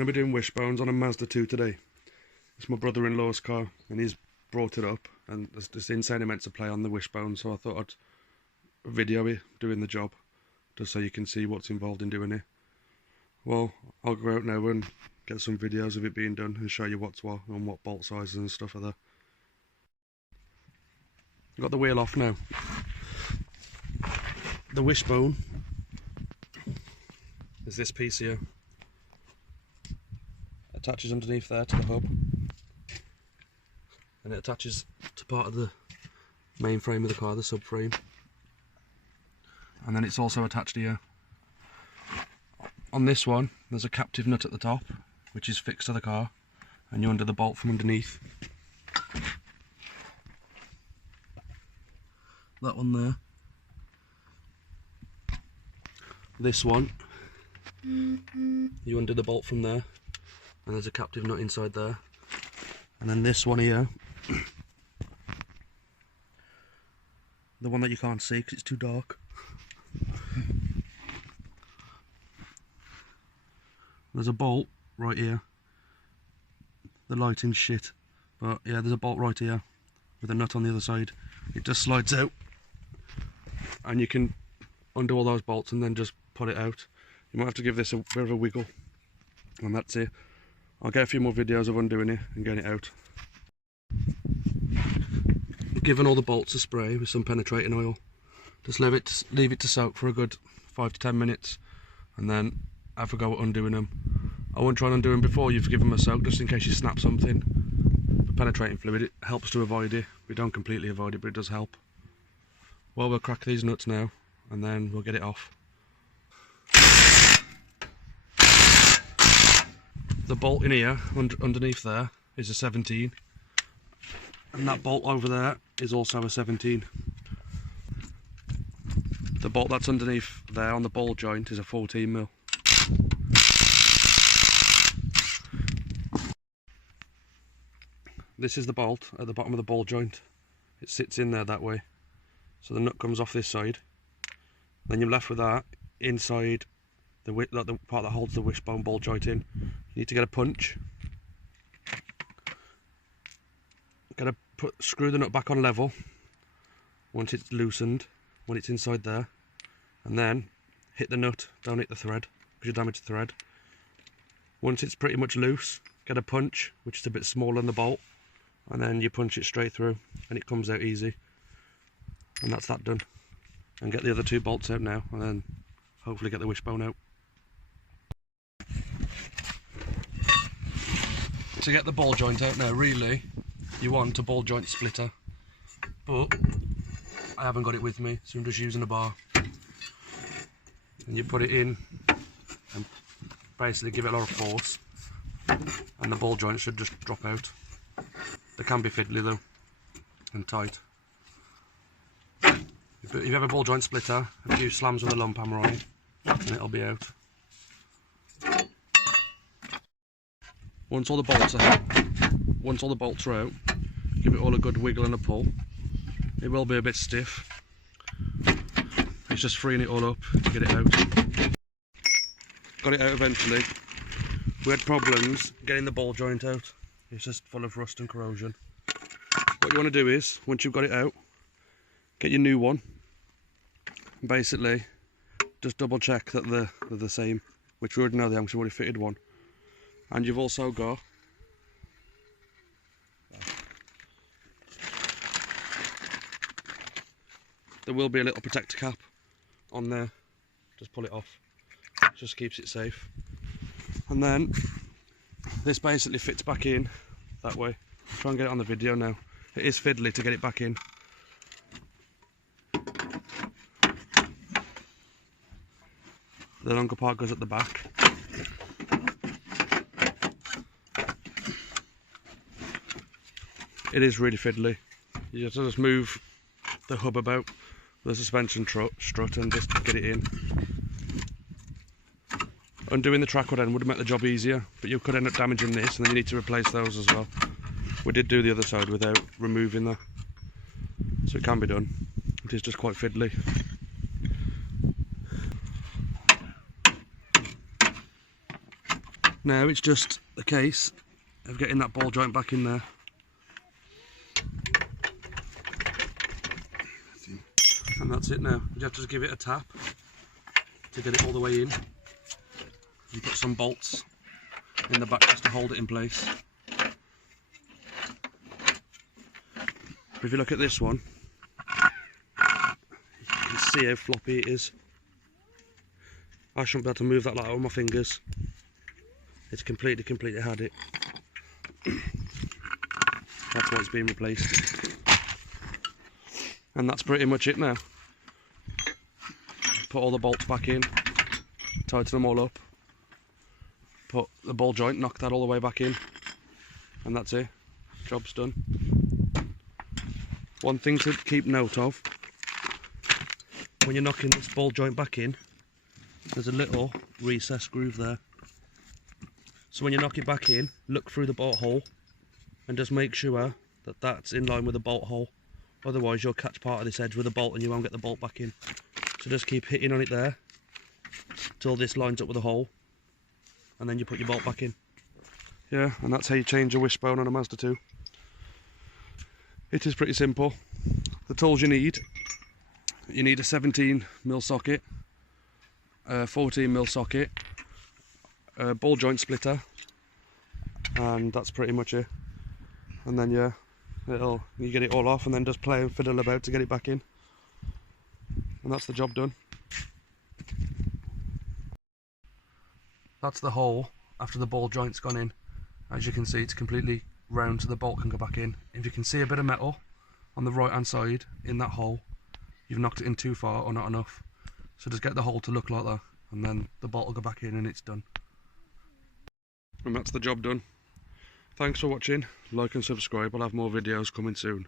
going to be doing wishbones on a Mazda 2 today. It's my brother-in-law's car and he's brought it up, and there's this insane amounts of play on the wishbone, so I thought I'd video it doing the job just so you can see what's involved in doing it. Well, I'll go out now and get some videos of it being done and show you what's what and what bolt sizes and stuff are there. I've got the wheel off now. The wishbone is this piece here. Attaches underneath there to the hub, and it attaches to part of the main frame of the car, the subframe, and then it's also attached here. On this one there's a captive nut at the top which is fixed to the car, and you undo the bolt from underneath. That one there. This one, you undo the bolt from there, and there's a captive nut inside there. And then this one here, the one that you can't see because it's too dark, there's a bolt right here. The lighting's shit, but yeah, there's a bolt right here with a nut on the other side. It just slides out and you can undo all those bolts and then just pull it out. You might have to give this a bit of a wiggle, and that's it. I'll get a few more videos of undoing it and getting it out. Giving all the bolts a spray with some penetrating oil. Just leave it to soak for a good 5 to 10 minutes, and then have a go at undoing them. I won't try and undo them before you've given them a soak, just in case you snap something. The penetrating fluid, it helps to avoid it. We don't completely avoid it, but it does help. Well, we'll crack these nuts now, and then we'll get it off. The bolt in here, underneath there, is a 17, and that bolt over there is also a 17. The bolt that's underneath there on the ball joint is a 14mm. This is the bolt at the bottom of the ball joint. It sits in there that way, so the nut comes off this side. Then you're left with that inside the part that holds the wishbone ball joint in. You need to get a punch. Screw the nut back on level once it's loosened, when it's inside there, and then hit the nut, don't hit the thread because you damage the thread. Once it's pretty much loose, get a punch which is a bit smaller than the bolt, and then you punch it straight through and it comes out easy. And that's that done. And get the other two bolts out now, and then hopefully get the wishbone out. To get the ball joint out now, really you want a ball joint splitter, but I haven't got it with me, so I'm just using a bar. And you put it in and basically give it a lot of force, and the ball joint should just drop out. They can be fiddly though, and tight. If you have a ball joint splitter, a few slams with a lump hammer on it, and it'll be out. Once all the bolts are out, give it all a good wiggle and a pull. It will be a bit stiff. It's just freeing it all up to get it out. Got it out eventually. We had problems getting the ball joint out. It's just full of rust and corrosion. What you want to do is, once you've got it out, get your new one. Basically, just double check that they're the same, which we already know they have because we've already fitted one. And you've also got there will be a little protector cap on there. Just pull it off. Just keeps it safe. And then this basically fits back in that way. Try and get it on the video now. It is fiddly to get it back in. The longer part goes at the back. It is really fiddly. You have to just move the hub about with a suspension strut and just get it in. Undoing the track end would make the job easier, but you could end up damaging this, and then you need to replace those as well. We did do the other side without removing that, so it can be done. It is just quite fiddly. Now it's just a case of getting that ball joint back in there. And that's it now. You have to just give it a tap to get it all the way in. You put some bolts in the back just to hold it in place. But if you look at this one, you can see how floppy it is. I shouldn't be able to move that like that with my fingers. It's completely had it. That's why it's been replaced. And that's pretty much it now. Put all the bolts back in, tighten them all up, put the ball joint, knock that all the way back in, and that's it. Job's done. One thing to keep note of, when you're knocking this ball joint back in, there's a little recessed groove there. So when you knock it back in, look through the bolt hole and just make sure that that's in line with the bolt hole. Otherwise you'll catch part of this edge with a bolt and you won't get the bolt back in. So just keep hitting on it there till this lines up with the hole, and then you put your bolt back in. Yeah, and that's how you change a wishbone on a Mazda 2. It is pretty simple. The tools you need a 17mm socket, a 14mm socket, a ball joint splitter, and that's pretty much it. And then yeah, you get it all off and then just play and fiddle about to get it back in, and that's the job done. That's the hole after the ball joint's gone in. As you can see, it's completely round so the bolt can go back in. If you can see a bit of metal on the right hand side in that hole, you've knocked it in too far or not enough. So just get the hole to look like that, and then the bolt will go back in and it's done. And that's the job done. Thanks for watching. Like and subscribe. I'll have more videos coming soon.